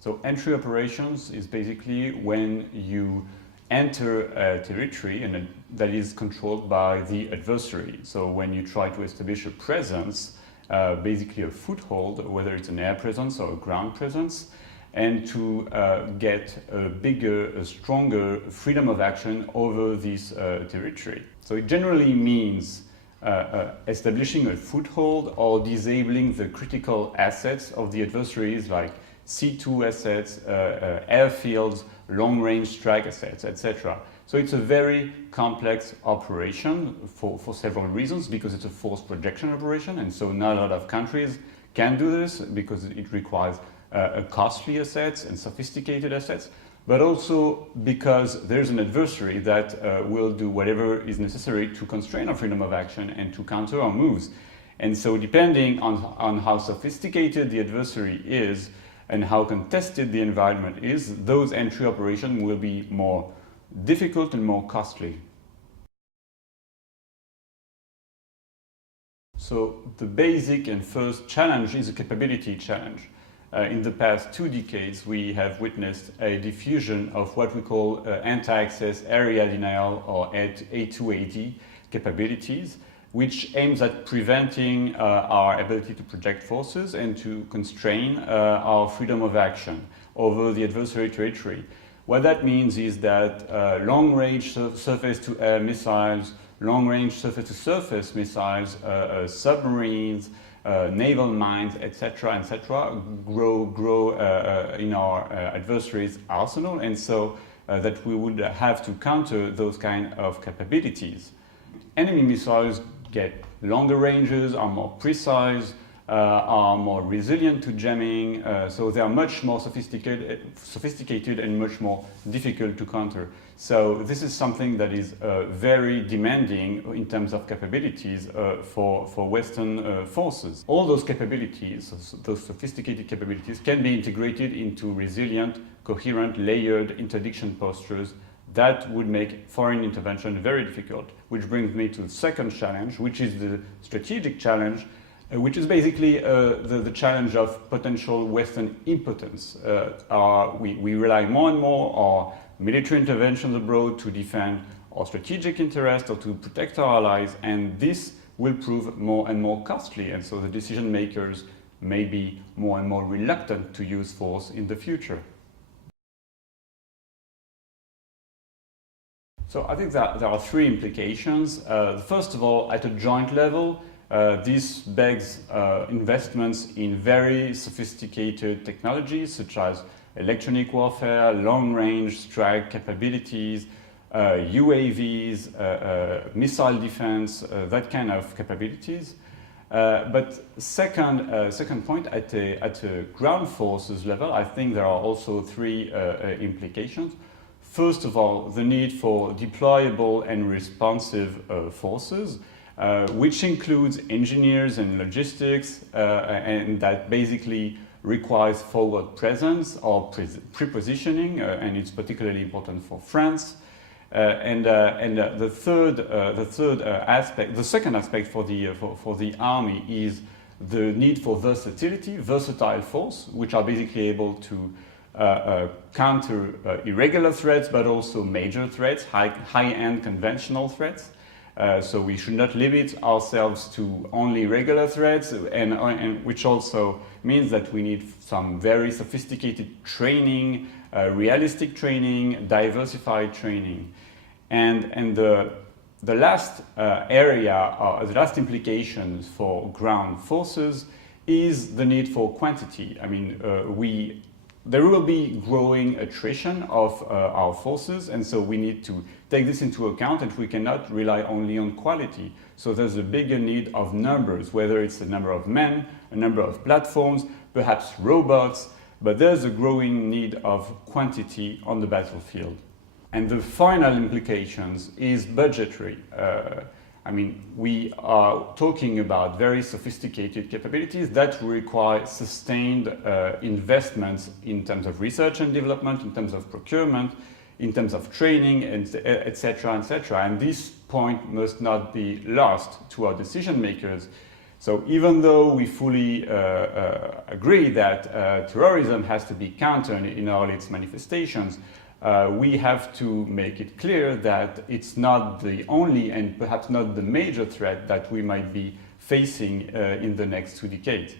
So entry operations is basically when you enter a territory and that is controlled by the adversary. So when you try to establish a presence, basically a foothold, whether it's an air presence or a ground presence, and to get a bigger, a stronger freedom of action over this territory. So it generally means establishing a foothold or disabling the critical assets of the adversaries like C2 assets, airfields, long-range strike assets, etc. So it's a very complex operation for several reasons, because it's a force projection operation, and so not a lot of countries can do this because it requires costly assets and sophisticated assets, but also because there's an adversary that will do whatever is necessary to constrain our freedom of action and to counter our moves. And so depending on how sophisticated the adversary is and how contested the environment is, those entry operations will be more difficult and more costly. So the basic and first challenge is a capability challenge. In the past 2 decades, we have witnessed a diffusion of what we call anti-access area denial, or A2AD capabilities, which aims at preventing our ability to project forces and to constrain our freedom of action over the adversary territory. What that means is that long-range surface-to-air missiles, long-range surface-to-surface missiles, submarines, naval mines, etc., grow in our adversary's arsenal, and so that we would have to counter those kind of capabilities. Enemy missiles get longer ranges, are more precise, are more resilient to jamming, so they are much more sophisticated and much more difficult to counter. So this is something that is very demanding in terms of capabilities for Western forces. All those capabilities, those sophisticated capabilities, can be integrated into resilient, coherent, layered interdiction postures that would make foreign intervention very difficult. Which brings me to the second challenge, which is the strategic challenge, which is basically the challenge of potential Western impotence. We rely more and more on military interventions abroad to defend our strategic interests or to protect our allies, and this will prove more and more costly, and so the decision makers may be more and more reluctant to use force in the future. So I think that there are 3 implications. First of all, at a joint level, this begs investments in very sophisticated technologies such as electronic warfare, long-range strike capabilities, UAVs, missile defense, that kind of capabilities. But second point, at a ground forces level, I think there are also 3 implications. First of all, the need for deployable and responsive forces, which includes engineers and logistics, and that basically requires forward presence or prepositioning, and it's particularly important for France. The second aspect for the army is the need for versatility, versatile force, which are basically able to counter irregular threats, but also major threats, high-end conventional threats. So we should not limit ourselves to only regular threats, and which also means that we need some very sophisticated training, realistic training, diversified training. And the last area, the last implications for ground forces is the need for quantity. I mean, there will be growing attrition of our forces, and so we need to take this into account, and we cannot rely only on quality. So there's a bigger need of numbers, whether it's a number of men, a number of platforms, perhaps robots, but there's a growing need of quantity on the battlefield. And the final implications is budgetary. I mean, we are talking about very sophisticated capabilities that require sustained investments in terms of research and development, in terms of procurement, in terms of training, etc., etc. And this point must not be lost to our decision makers, So even though we fully agree that terrorism has to be countered in all its manifestations, we have to make it clear that it's not the only and perhaps not the major threat that we might be facing in the next 2 decades.